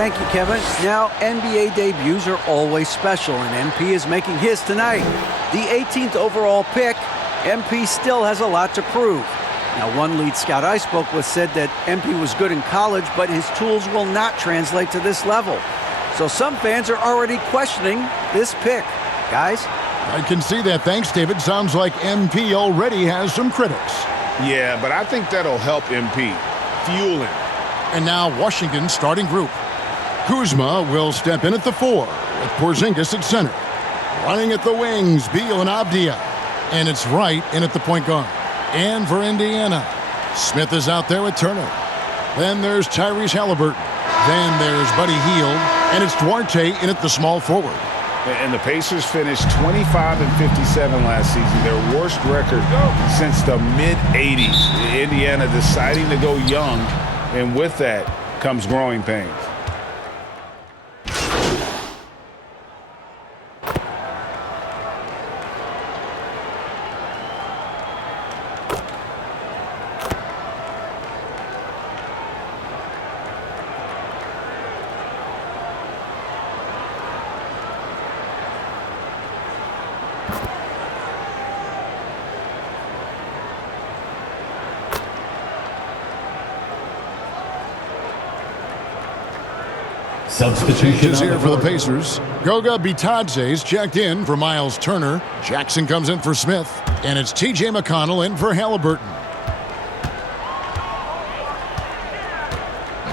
Thank you, Kevin. Now, NBA debuts are always special, and MP is making his tonight. The 18th overall pick, MP still has a lot to prove. Now, one lead scout I spoke with said that MP was good in college, but his tools will not translate to this level. So some fans are already questioning this pick. Guys? I can see that. Thanks, David. Sounds like MP already has some critics. Yeah, but I think that'll help MP. Fuel him. And now Washington's starting group. Kuzma will step in at the 4, with Porzingis at center. Running at the wings, Beal and Abdia. And it's Wright in at the point guard. And for Indiana, Smith is out there with Turner. Then there's Tyrese Halliburton. Then there's Buddy Hield. And it's Duarte in at the small forward. And the Pacers finished 25-57 last season, their worst record since the mid-'80s. Indiana deciding to go young, and with that comes growing pains. Substitution is here for the Pacers. Goga Bitadze's checked in for Miles Turner. Jackson comes in for Smith. And it's T.J. McConnell in for Halliburton.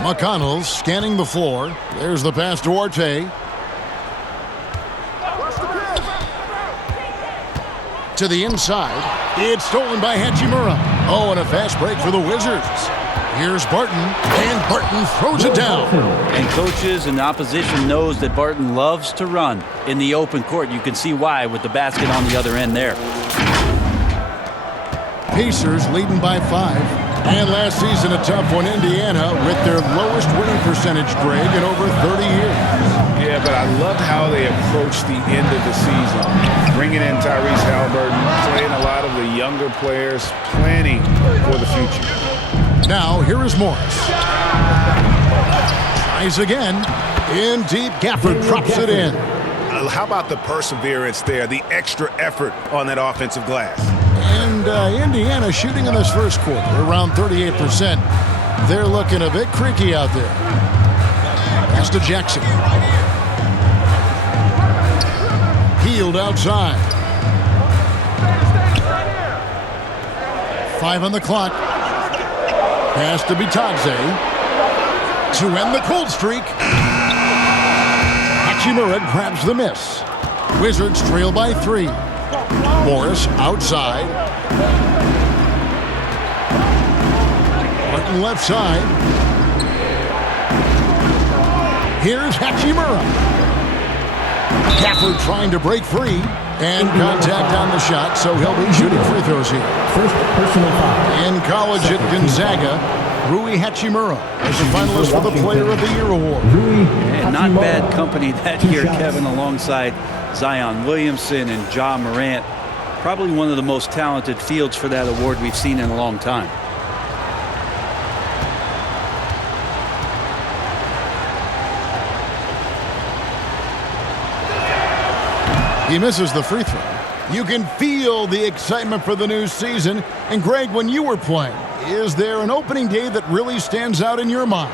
McConnell scanning the floor. There's the pass to Duarte. To the inside. It's stolen by Hachimura. Oh, and a fast break for the Wizards. Here's Barton, and Barton throws it down. And coaches and opposition knows that Barton loves to run in the open court. You can see why with the basket on the other end there. Pacers leading by 5. And last season a tough one, Indiana, with their lowest winning percentage, Greg, in over 30 years. Yeah, but I loved how they approached the end of the season. Bringing in Tyrese Halliburton, playing a lot of the younger players, planning for the future. Now, here is Morris. Tries again. In deep, Gafford drops it in. How about the perseverance there, the extra effort on that offensive glass? And Indiana shooting in this first quarter, around 38%. They're looking a bit creaky out there. Pass to Jackson. Hield outside. 5 on the clock. Pass to Bitadze to end the cold streak. Hachimura grabs the miss. Wizards trail by 3. Morris outside. Martin left side. Here's Hachimura. Gafford trying to break free. And contact on the shot, so he'll be shooting free throws here. First personal foul. In college at Gonzaga, Rui Hachimura is a finalist for the Player of the Year award. And not bad company that year, Kevin, alongside Zion Williamson and Ja Morant. Probably one of the most talented fields for that award we've seen in a long time. He misses the free throw. You can feel the excitement for the new season. And Greg, when you were playing, is there an opening day that really stands out in your mind?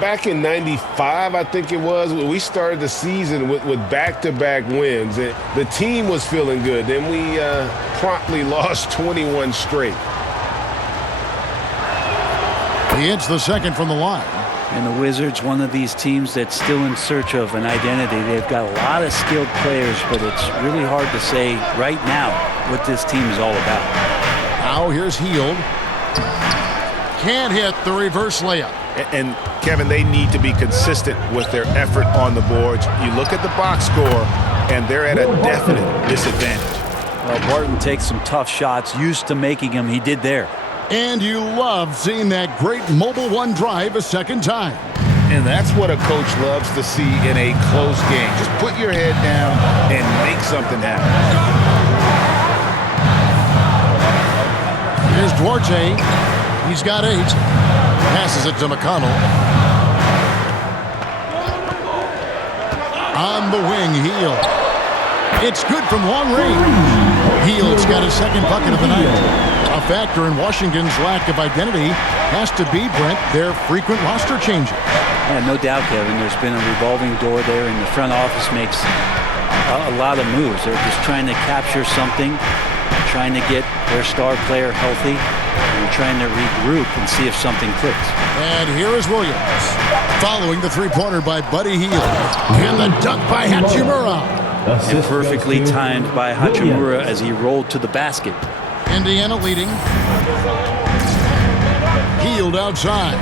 Back in '95, I think it was, we started the season with back-to-back wins. The team was feeling good. Then we promptly lost 21 straight. He hits the second from the line. And the Wizards, one of these teams that's still in search of an identity. They've got a lot of skilled players, but it's really hard to say right now what this team is all about. Now here's Hield. Can't hit the reverse layup. And Kevin, they need to be consistent with their effort on the boards. You look at the box score, and they're at a definite disadvantage. Well, Barton takes some tough shots, used to making them. He did there. And you love seeing that great mobile one drive a second time. And that's what a coach loves to see in a close game. Just put your head down and make something happen. Here's Duarte. He's got 8. Passes it to McConnell. On the wing, Hield. It's good from long range. Hield's got his second bucket of the night. A factor in Washington's lack of identity has to be, Brent, their frequent roster changes. Yeah, no doubt, Kevin. There's been a revolving door there, and the front office makes a lot of moves. They're just trying to capture something, trying to get their star player healthy, and trying to regroup and see if something clicks. And here is Williams, following the three-pointer by Buddy Hield. And the dunk by Hachimura. And perfectly timed by Hachimura as he rolled to the basket. Indiana leading. Hield outside.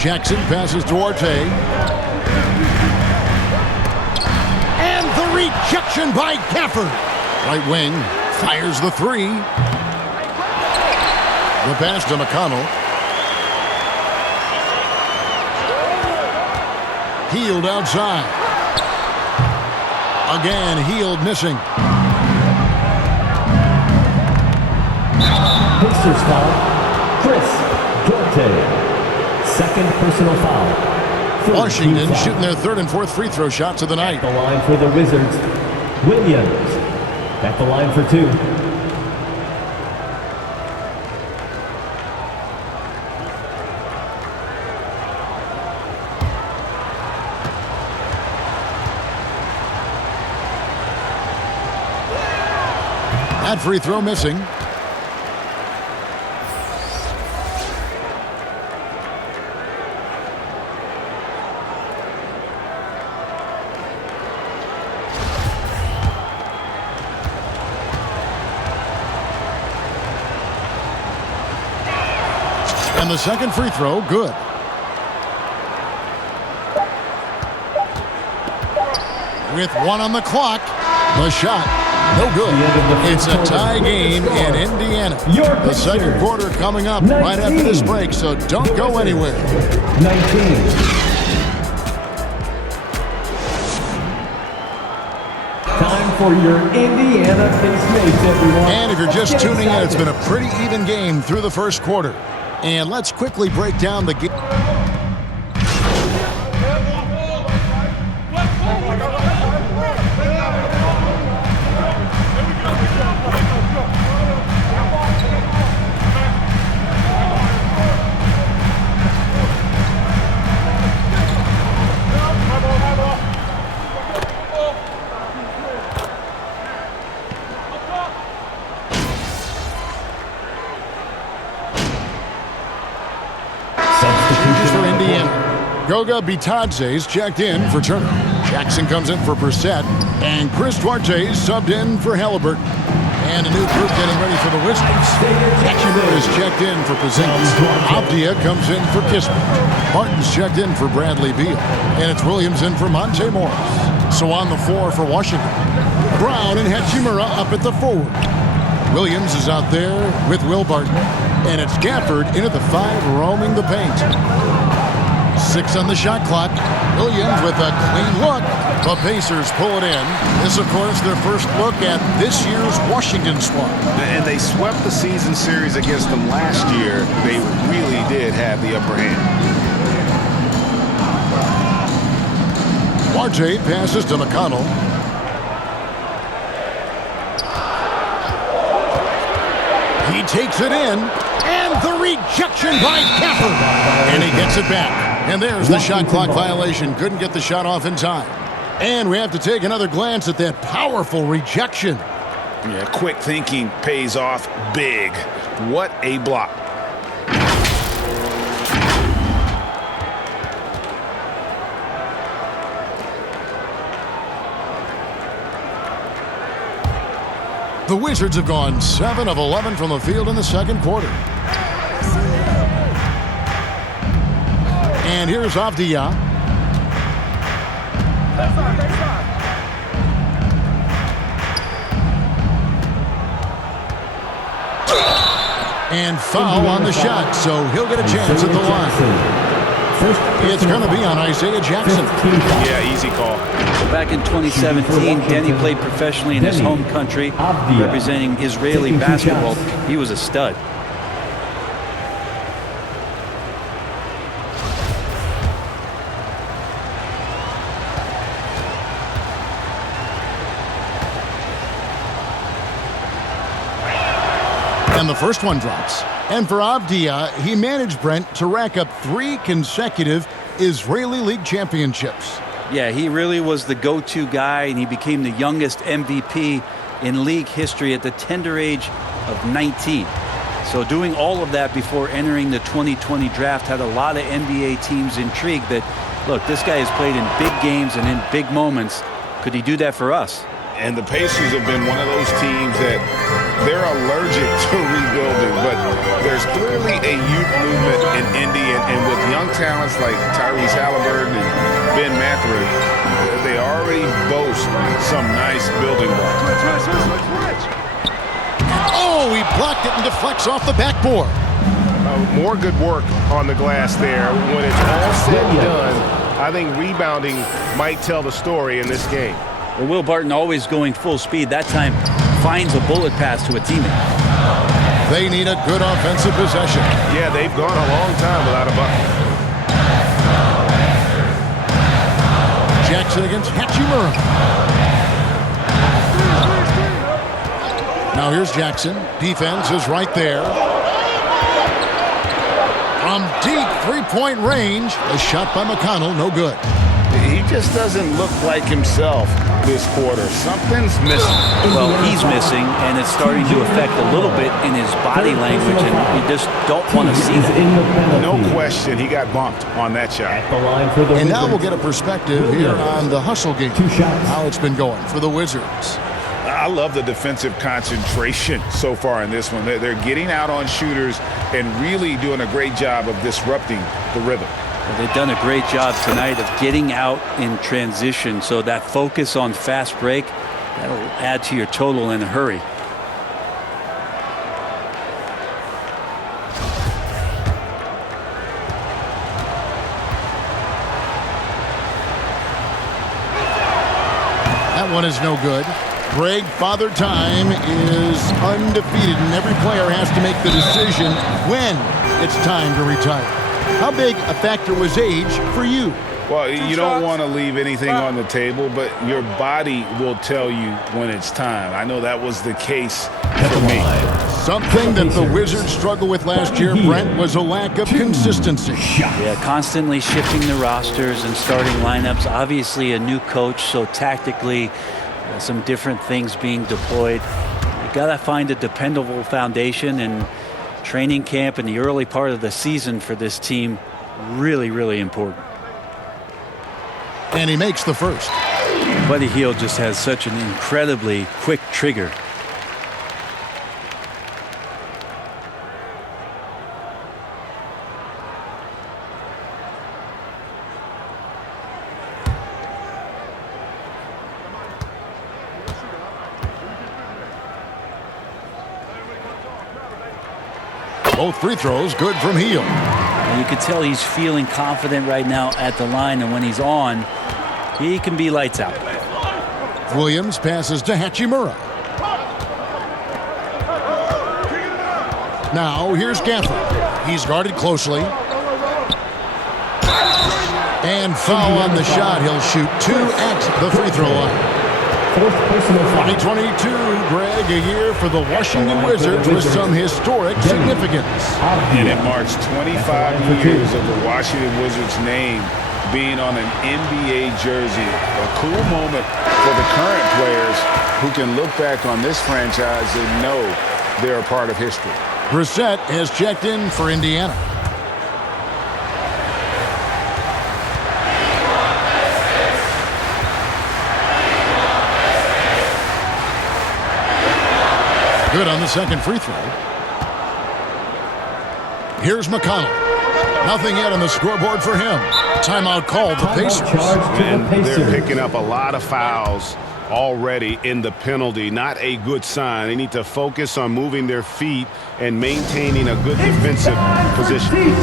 Jackson passes to Arte. And the rejection by Gafford. Right wing fires the three. The pass to McConnell. Hield outside. Again, Hield missing. Pacers foul. Chris Duarte. Second personal foul. Washington shooting their third and fourth free throw shots of the night. At the line for the Wizards, Williams. At the line for two. That free throw missing. And the second free throw, good. With one on the clock, the shot, no good. It's a tie game in Indiana. The second quarter coming up right after this break, so don't go anywhere. 19. Time for your Indiana Pacemates, everyone. And if you're just tuning in, it's been a pretty even game through the first quarter. And let's quickly break down the game. For Indiana. Goga Bitadze's checked in for Turner. Jackson comes in for Brissett. And Chris Duarte subbed in for Halliburton. And a new group getting ready for the Wizards. Hachimura is checked in for Porzingis. Abdia comes in for Kismet. Martin's checked in for Bradley Beal. And it's Williams in for Monte Morris. So on the floor for Washington, Brown and Hachimura up at the forward. Williams is out there with Will Barton. And it's Gafford in at the 5, roaming the paint. 6 on the shot clock. Williams with a clean look. The Pacers pull it in. This, of course, their first look at this year's Washington squad. And they swept the season series against them last year. They really did have the upper hand. Duarte passes to McConnell. He takes it in. And the rejection by Gafford. And he gets it back. And there's the shot clock violation. Couldn't get the shot off in time. And we have to take another glance at that powerful rejection. Yeah, quick thinking pays off big. What a block. The Wizards have gone 7 of 11 from the field in the second quarter. And here's Avdia. And foul on the shot, so he'll get a chance at the line. It's going to be on Isaiah Jackson. Yeah, easy call. Back in 2017, Denny played professionally in his home country, representing Israeli basketball. He was a stud. And the first one drops. And for Avdia, he managed Brent to rack up 3 consecutive Israeli League championships. Yeah, he really was the go-to guy, and he became the youngest MVP in league history at the tender age of 19. So doing all of that before entering the 2020 draft had a lot of NBA teams intrigued that, look, this guy has played in big games and in big moments. Could he do that for us? And the Pacers have been one of those teams that they're allergic to rebuilding, but there's clearly a youth movement in Indy, and with young talents like Tyrese Halliburton and Ben Mathurin, they already boast some nice building blocks. Oh, he blocked it and deflects off the backboard. More good work on the glass there. When it's all said and done, I think rebounding might tell the story in this game. Well, Will Barton, always going full speed, that time finds a bullet pass to a teammate. They need a good offensive possession. Yeah, they've gone a long time without a bucket. Jackson against Hachimura. Now here's Jackson. Defense is right there. From deep three-point range, a shot by McConnell, no good. He just doesn't look like himself this quarter. Something's missing. Well, he's missing, and it's starting to affect a little bit in his body language, and you just don't want to see that. No question, he got bumped on that shot. And now we'll get a perspective here on the hustle game. 2 shots. How it's been going for the Wizards. I love the defensive concentration so far in this one. They're getting out on shooters and really doing a great job of disrupting the rhythm. They've done a great job tonight of getting out in transition, so that focus on fast break, that'll add to your total in a hurry. That one is no good. Greg, Father Time is undefeated, and every player has to make the decision when it's time to retire. How big a factor was age for you? Well, you don't want to leave anything on the table, but your body will tell you when it's time. I know that was the case for me. Something that the Wizards struggled with last year, Brent, was a lack of consistency. Yeah, constantly shifting the rosters and starting lineups. Obviously a new coach, so tactically some different things being deployed. You got to find a dependable foundation, and training camp in the early part of the season for this team, really, really important. And he makes the first. Buddy Hield just has such an incredibly quick trigger. Both free throws good from Hield. And you can tell he's feeling confident right now at the line, and when he's on, he can be lights out. Williams passes to Hachimura. Now here's Gafford. He's guarded closely. And foul on the shot. He'll shoot 2 at the free throw line. 2022, Greg, a year for the Washington Wizards with some historic significance. And it marks 25 years of the Washington Wizards name being on an NBA jersey. A cool moment for the current players who can look back on this franchise and know they're a part of history. Brissett has checked in for Indiana. Good on the second free throw. Here's McConnell. Nothing yet on the scoreboard for him. Timeout called the Pacers. And they're picking up a lot of fouls already in the penalty. Not a good sign. They need to focus on moving their feet and maintaining a good defensive position.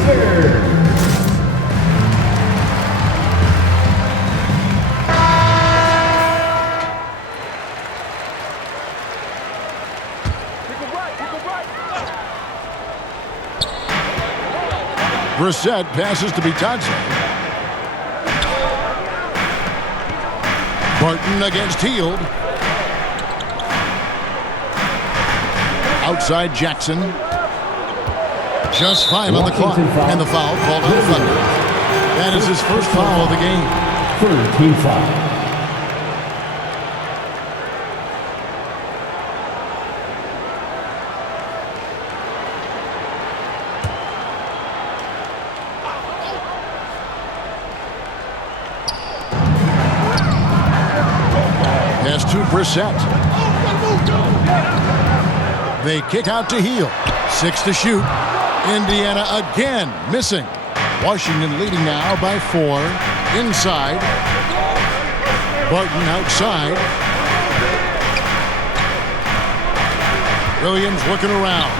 Brissett passes to Bitadze. Barton against Hield. Outside Jackson. Just 5 on the clock. And the foul called on Thunder. That is his first foul of the game. Third team foul. Pass to Brissett. They kick out to Heel. 6 to shoot. Indiana again missing. Washington leading now by 4. Inside. Barton outside. Williams looking around.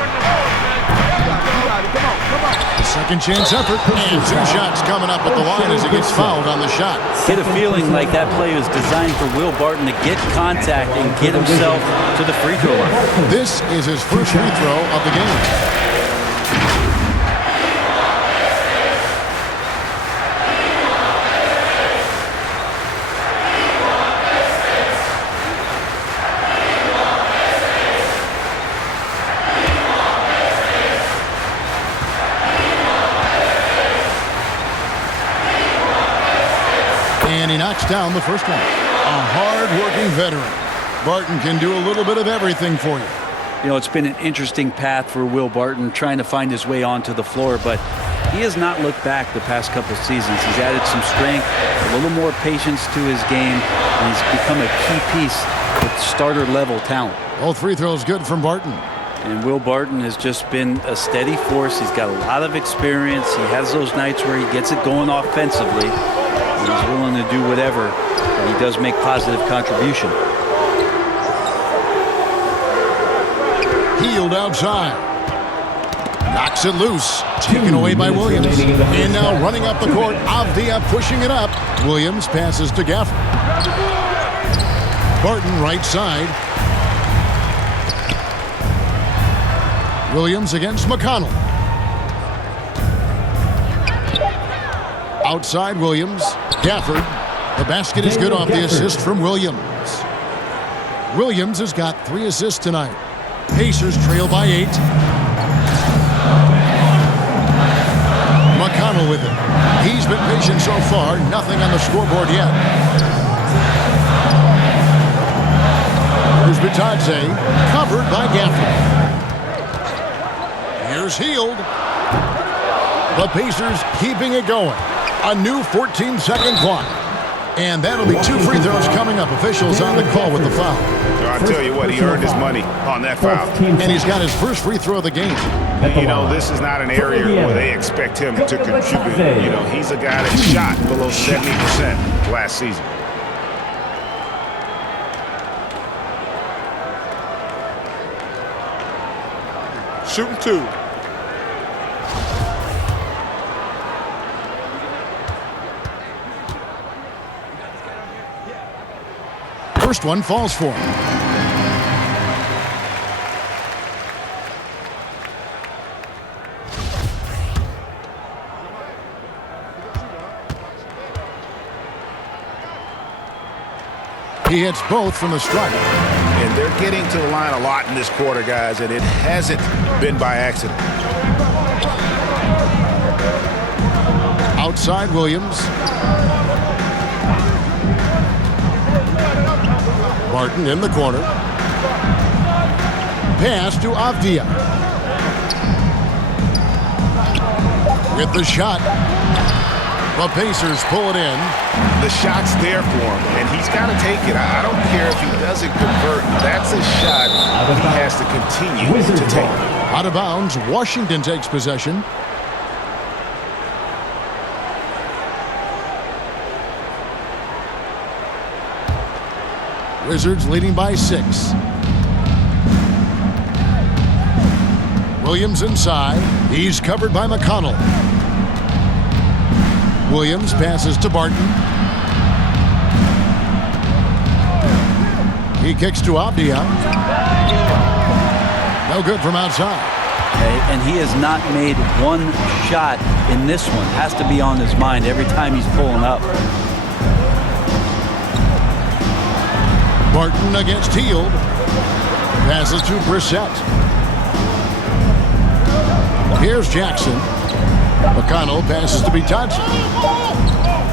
Second chance effort. And 2 shots coming up at the line as he gets fouled on the shot. Get a feeling like that play was designed for Will Barton to get contact and get himself to the free throw line. This is his first free throw of the game. And he knocks down the first one. A hard-working veteran. Barton can do a little bit of everything for you. You know, it's been an interesting path for Will Barton trying to find his way onto the floor, but he has not looked back the past couple seasons. He's added some strength, a little more patience to his game, and he's become a key piece with starter-level talent. Both free throws good from Barton. And Will Barton has just been a steady force. He's got a lot of experience. He has those nights where he gets it going offensively. He's willing to do whatever, and he does make positive contribution. Healed outside. Knocks it loose. Taken away by Williams. And now running up the court. Avdia pushing it up. Williams passes to Gafford. Barton right side. Williams against McConnell. Outside Williams. Gafford. The basket is good off the assist from Williams. Williams has got 3 assists tonight. Pacers trail by 8. McConnell with it. He's been patient so far. Nothing on the scoreboard yet. Here's Bitadze. Covered by Gafford. Here's Heald. The Pacers keeping it going. A new 14-second clock. And that'll be 2 free throws coming up. Officials on the call with the foul. I'll tell you what, he earned his money on that foul. And he's got his first free throw of the game. You know, this is not an area where they expect him to contribute. You know, he's a guy that shot below 70% last season. Shooting 2. First one falls for him. He hits both from the stripe. And they're getting to the line a lot in this quarter, guys, and it hasn't been by accident. Outside Williams. Barton in the corner. Pass to Avdia. With the shot. The Pacers pull it in. The shot's there for him, and he's got to take it. I don't care if he doesn't convert. That's a shot he has to continue to take. Out of bounds, Washington takes possession. Wizards leading by 6. Williams inside. He's covered by McConnell. Williams passes to Barton. He kicks to Avdia. No good from outside. And he has not made one shot in this one. Has to be on his mind every time he's pulling up. Barton against Heald. Passes to Brissett. Here's Jackson. McConnell passes to Bitadze.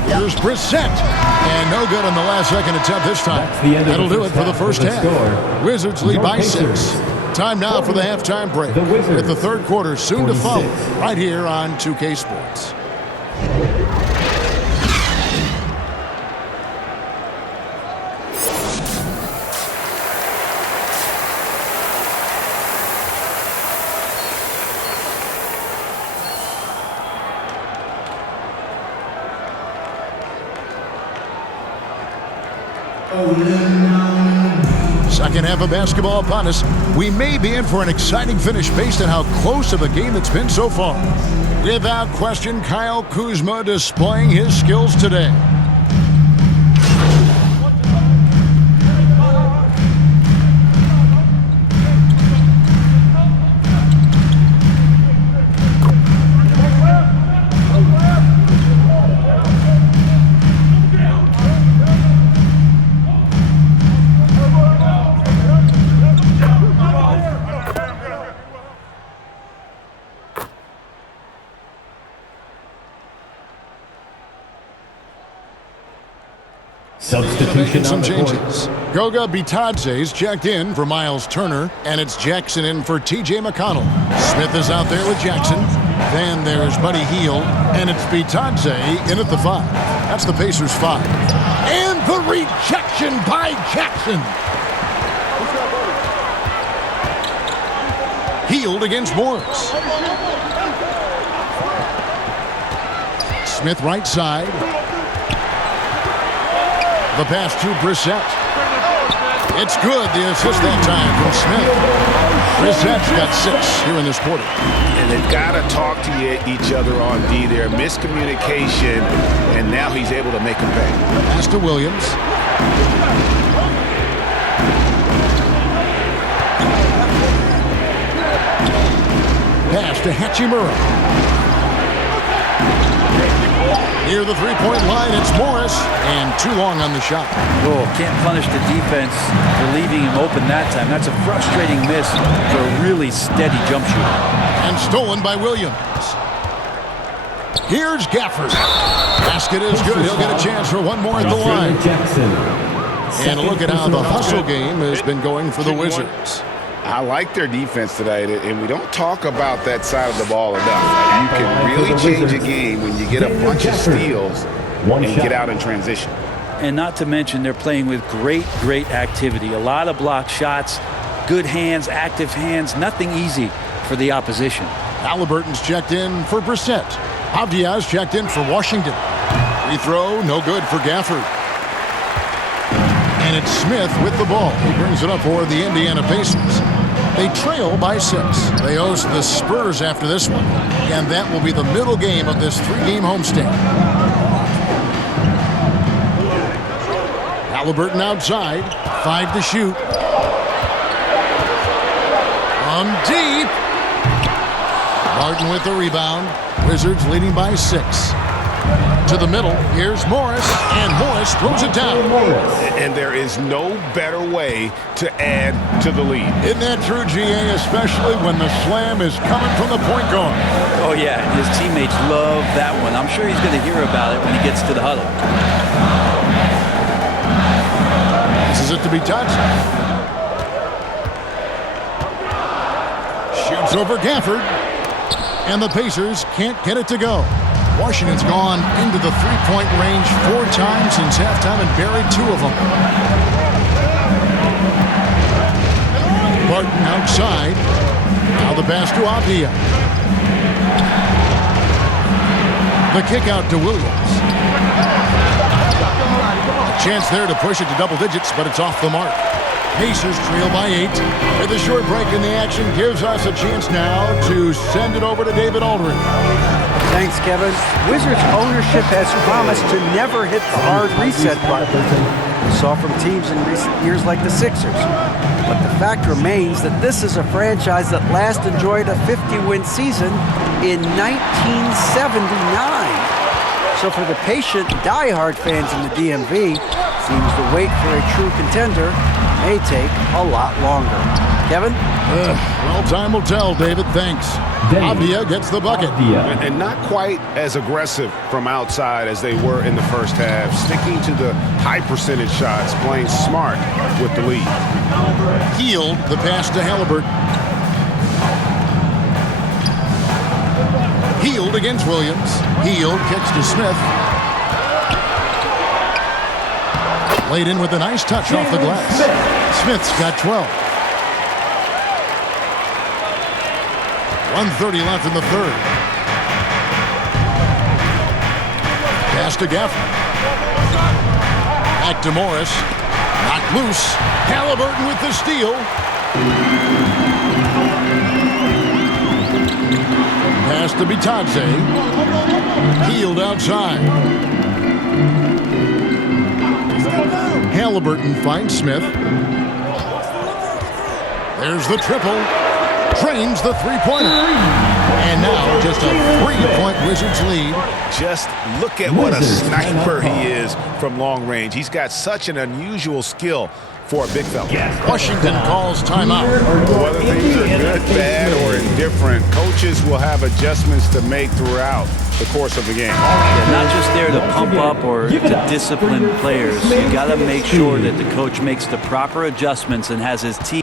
Here's Brissett. And no good on the last second attempt this time. That'll do it for the first half. Wizards lead by 6. Time now for the halftime break. With the third quarter soon to follow right here on 2K Sports. Second half of basketball upon us. We may be in for an exciting finish based on how close of a game it's been so far. Without question, Kyle Kuzma displaying his skills today. Substitution Some on the court. changes. Goga Bitadze's checked in for Miles Turner, and it's Jackson in for TJ McConnell. Smith is out there with Jackson. Then there's Buddy Hield, and it's Bitadze in at the 5. That's the Pacers' 5. And the rejection by Jackson. Hield against Morris. Smith right side. The pass to Brissett. It's good. The assist that time from Smith. Brissett's got 6 here in this quarter. And they've got to talk to each other on D there. Miscommunication, and now he's able to make them pay. Pass to Williams. Pass to Hachimura. Near the three-point line, it's Morris, and too long on the shot. Oh, can't punish the defense for leaving him open that time. That's a frustrating miss for a really steady jump shooter. And stolen by Williams. Here's Gafford. Basket is good. He'll get a chance for one more at the line. And look at how the hustle game has been going for the Wizards. I like their defense tonight, and we don't talk about that side of the ball enough. You can really change a game when you get a bunch of steals and get out in transition. And not to mention, they're playing with great activity. A lot of block shots, good hands, active hands, nothing easy for the opposition. Halliburton's checked in for Brissett. Avdia's checked in for Washington. Free throw, no good for Gafford. And it's Smith with the ball. He brings it up for the Indiana Pacers. They trail by 6. They host the Spurs after this one. And that will be the middle game of this 3-game homestand. Halliburton outside. 5 to shoot. From deep. Martin with the rebound. Wizards leading by 6. To the middle, here's Morris, and Morris throws it down. And there is no better way to add to the lead. Isn't that true, GA, especially when the slam is coming from the point guard? Oh, yeah, his teammates love that one. I'm sure he's going to hear about it when he gets to the huddle. This is it to be touched. Shoots over Gafford, and the Pacers can't get it to go. Washington's gone into the three-point range 4 times since halftime and buried 2 of them. Barton outside. Now the pass to Avdia. The kick out to Williams. A chance there to push it to double digits, but it's off the mark. Pacers trail by 8. With a short break in the action gives us a chance now to send it over to David Aldridge. Thanks, Kevin. Wizards ownership has promised to never hit the hard reset button. We saw from teams in recent years like the Sixers. But the fact remains that this is a franchise that last enjoyed a 50-win season in 1979. So for the patient, die-hard fans in the DMV, seems the wait for a true contender may take a lot longer. Kevin? Well, time will tell, David. Thanks. Abdia gets the bucket. And not quite as aggressive from outside as they were in the first half. Sticking to the high percentage shots, playing smart with the lead. Healed the pass to Halliburton. Healed against Williams. Healed kicks to Smith. Laid in with a nice touch off the glass. Smith's got 12. 1:30 left in the third. Pass to Gaffney. Back to Morris. Knocked loose. Halliburton with the steal. Pass to Bitadze. Healed outside. Halliburton finds Smith. There's the triple. Trains the three-pointer. And now just a 3-point Wizards lead. Just look at what a sniper he is from long range. He's got such an unusual skill for a big fella. Washington calls timeout. Whether things are good, bad, or indifferent, coaches will have adjustments to make throughout the course of the game. They're not just there to pump up or to discipline players. You got to make sure that the coach makes the proper adjustments and has his team.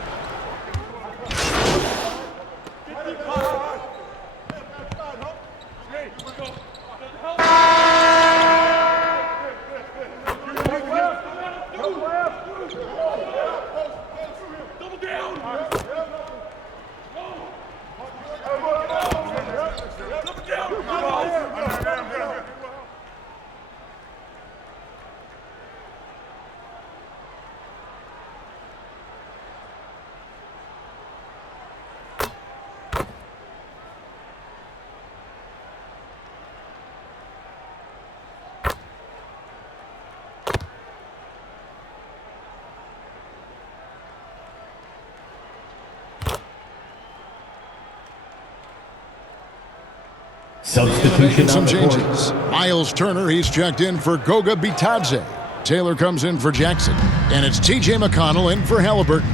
Substitution Some on the court. changes. Miles Turner, he's checked in for Goga Bitadze. Taylor comes in for Jackson. And it's T.J. McConnell in for Halliburton.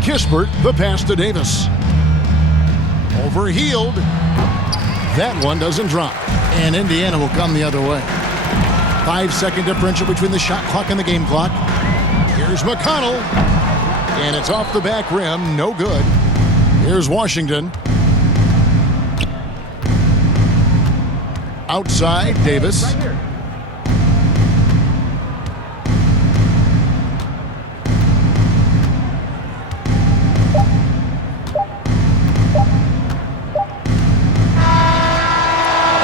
Kispert, the pass to Davis. Overhealed. That one doesn't drop. And Indiana will come the other way. 5-second differential between the shot clock and the game clock. Here's McConnell. And it's off the back rim. No good. Here's Washington. Outside, Davis.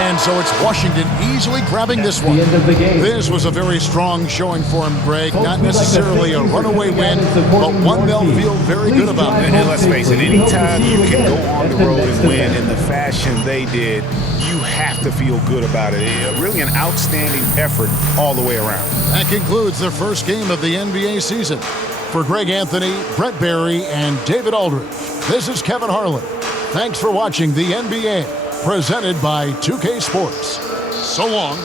And so it's Washington easily grabbing this one. End of the game. This was a very strong showing for him, Greg. Not necessarily a runaway win, but one they'll feel very good about. And let's face it, anytime you can go on the road and win in the fashion they did, you have to feel good about it. Really an outstanding effort all the way around. That concludes the first game of the NBA season. For Greg Anthony, Brett Barry, and David Aldridge, this is Kevin Harlan. Thanks for watching the NBA, presented by 2K Sports. So long.